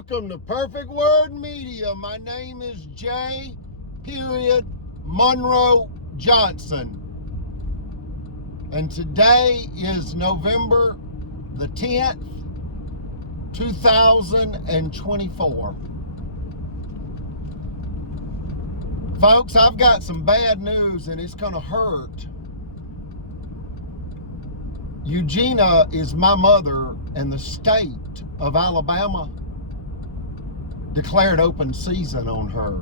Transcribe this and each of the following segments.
Welcome to Perfect Word Media. My name is J. Monroe Johnson. And today is November the 10th, 2024. Folks, I've got some bad news and it's going to hurt. Eugenia is my mother, and the state of Alabama declared open season on her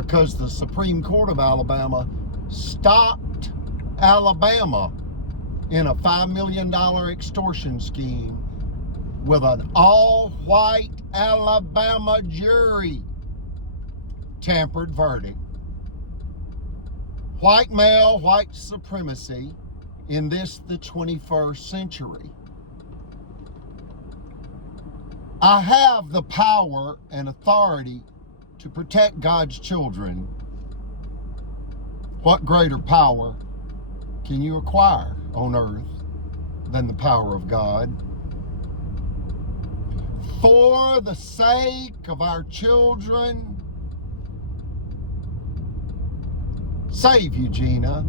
because the Supreme Court of Alabama stopped Alabama in a $5 million extortion scheme with an all-white Alabama jury. Tampered verdict. White male, white supremacy in this, the 21st century. I have the power and authority to protect God's children. What greater power can you acquire on earth than the power of God? For the sake of our children, save Eugenia.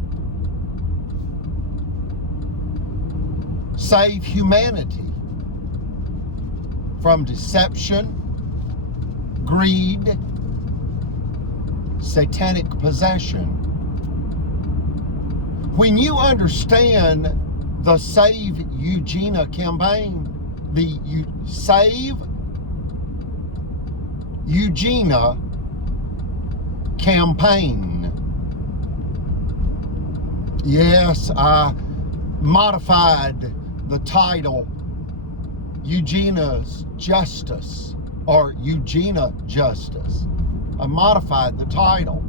Save humanity from deception, greed, satanic possession. When you understand the Save Eugenia campaign, the Save Eugenia campaign, yes, I modified the title Eugenia's Justice or Eugenia Justice. I modified the title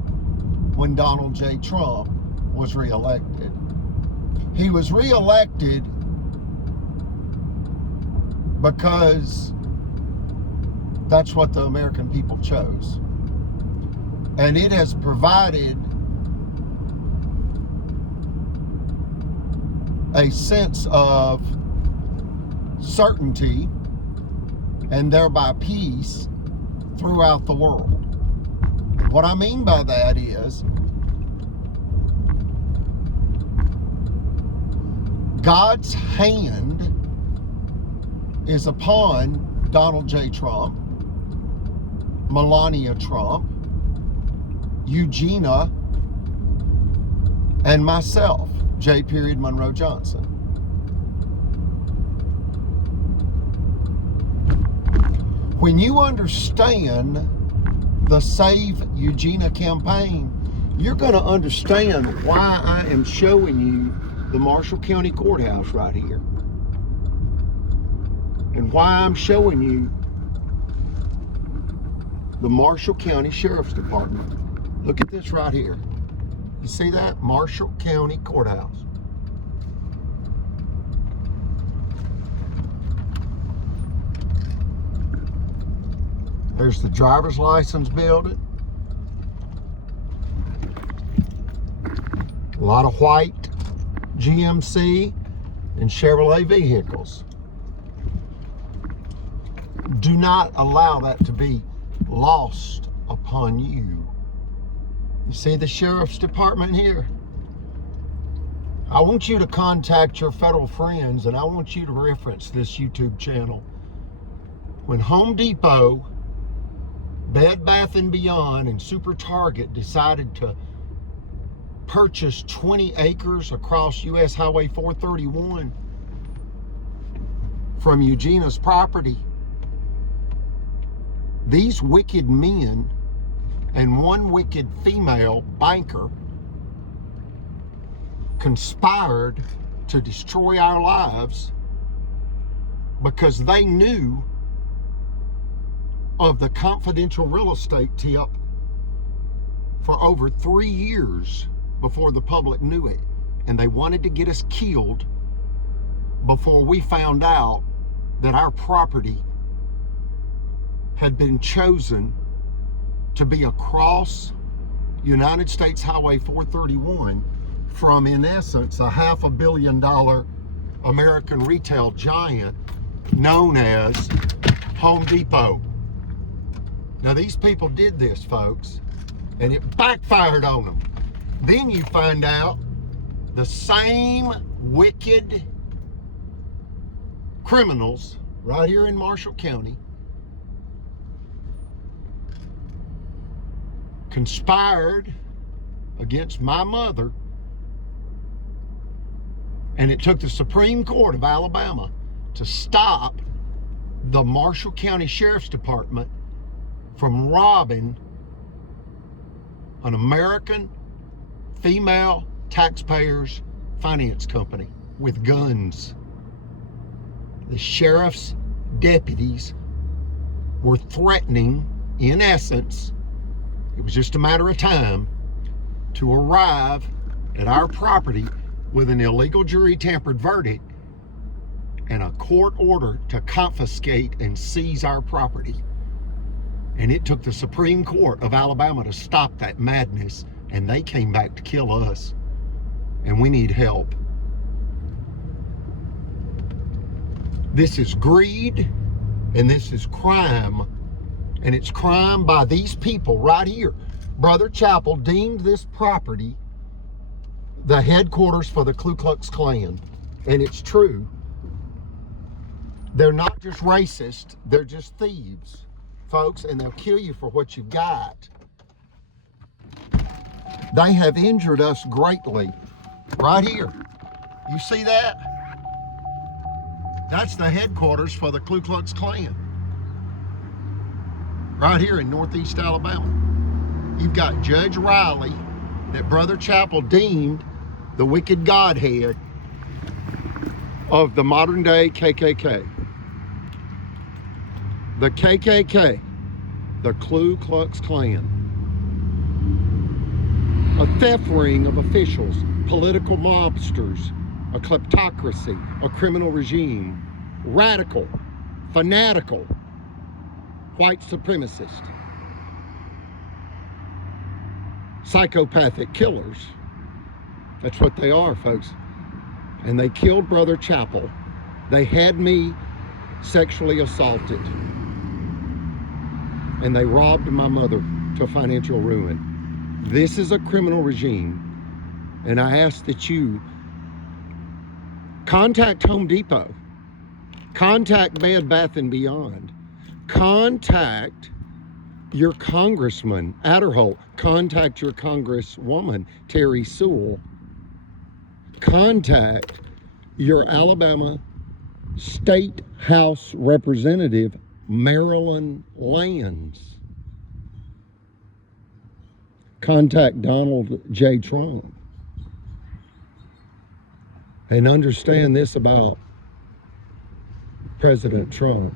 when Donald J. Trump was reelected. He was reelected because that's what the American people chose. And it has provided a sense of certainty and thereby peace throughout the world. What I mean by that is God's hand is upon Donald J. Trump, Melania Trump, Eugenia, and myself, J. Monroe Johnson. When you understand the Save Eugenia campaign, you're going to understand why I am showing you the Marshall County Courthouse right here. And why I'm showing you the Marshall County Sheriff's Department. Look at this right here. You see that? Marshall County Courthouse. There's the driver's license building. A lot of white GMC and Chevrolet vehicles. Do not allow that to be lost upon you. You see the Sheriff's Department here? I want you to contact your federal friends, and I want you to reference this YouTube channel. When Home Depot, Bed Bath & Beyond, and Super Target decided to purchase 20 acres across US Highway 431 from Eugenia's property, these wicked men and one wicked female banker conspired to destroy our lives because they knew of the confidential real estate tip for over 3 years before the public knew it. And they wanted to get us killed before we found out that our property had been chosen to be across United States Highway 431 from, in essence, a $500 million American retail giant known as Home Depot. Now, these people did this, folks, and it backfired on them. Then you find out the same wicked criminals right here in Marshall County conspired against my mother, and it took the Supreme Court of Alabama to stop the Marshall County Sheriff's Department from robbing an American female taxpayers finance company with guns. The sheriff's deputies were threatening, in essence, it was just a matter of time, to arrive at our property with an illegal jury tampered verdict and a court order to confiscate and seize our property. And it took the Supreme Court of Alabama to stop that madness, and they came back to kill us. And we need help. This is greed, and this is crime. And it's crime by these people right here. Brother Chappell deemed this property the headquarters for the Ku Klux Klan. And it's true. They're not just racist, they're just thieves, folks, and they'll kill you for what you've got. They have injured us greatly. Right here. You see that? That's the headquarters for the Ku Klux Klan. Right here in Northeast Alabama. You've got Judge Riley, that Brother Chappell deemed the wicked godhead of the modern day KKK. The KKK, the Ku Klux Klan. A theft ring of officials, political mobsters, a kleptocracy, a criminal regime, radical, fanatical, white supremacist, psychopathic killers. That's what they are, folks. And they killed Brother Chappell. They had me sexually assaulted. And they robbed my mother to financial ruin. This is a criminal regime. And I ask that you contact Home Depot, contact Bed Bath & Beyond, contact your Congressman Adderholt, contact your Congresswoman Terry Sewell, contact your Alabama State House Representative Marilyn Lands, contact Donald J. Trump. And understand this about President Trump.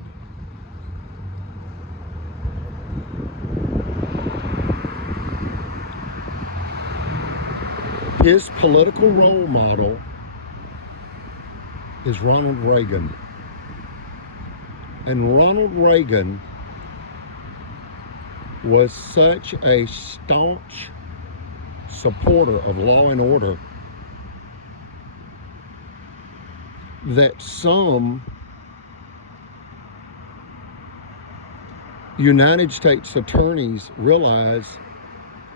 His political role model is Ronald Reagan. And Ronald Reagan was such a staunch supporter of law and order that some United States attorneys realize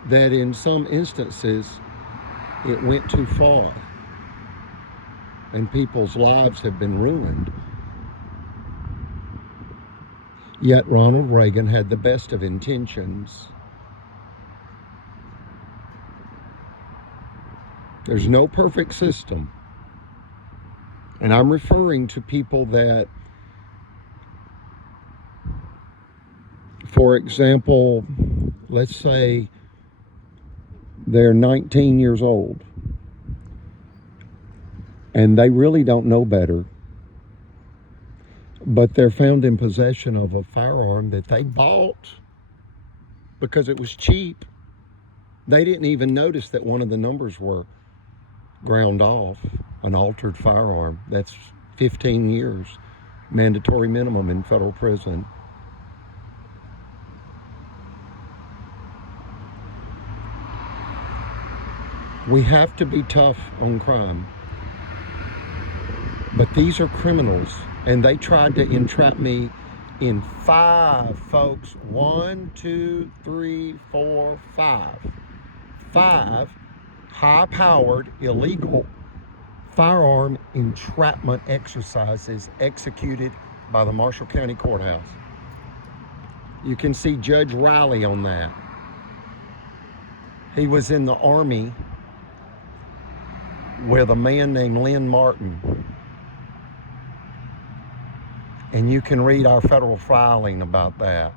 that in some instances it went too far and people's lives have been ruined. Yet Ronald Reagan had the best of intentions. There's no perfect system. And I'm referring to people that, for example, let's say they're 19 years old and they really don't know better, but they're found in possession of a firearm that they bought because it was cheap. They didn't even notice that one of the numbers were ground off, an altered firearm. That's 15 years, mandatory minimum in federal prison. We have to be tough on crime. But these are criminals, and they tried to entrap me in 5, folks. 1, 2, 3, 4, 5. 5 high-powered illegal firearm entrapment exercises executed by the Marshall County Courthouse. You can see Judge Riley on that. He was in the Army with a man named Lynn Martin. And you can read our federal filing about that.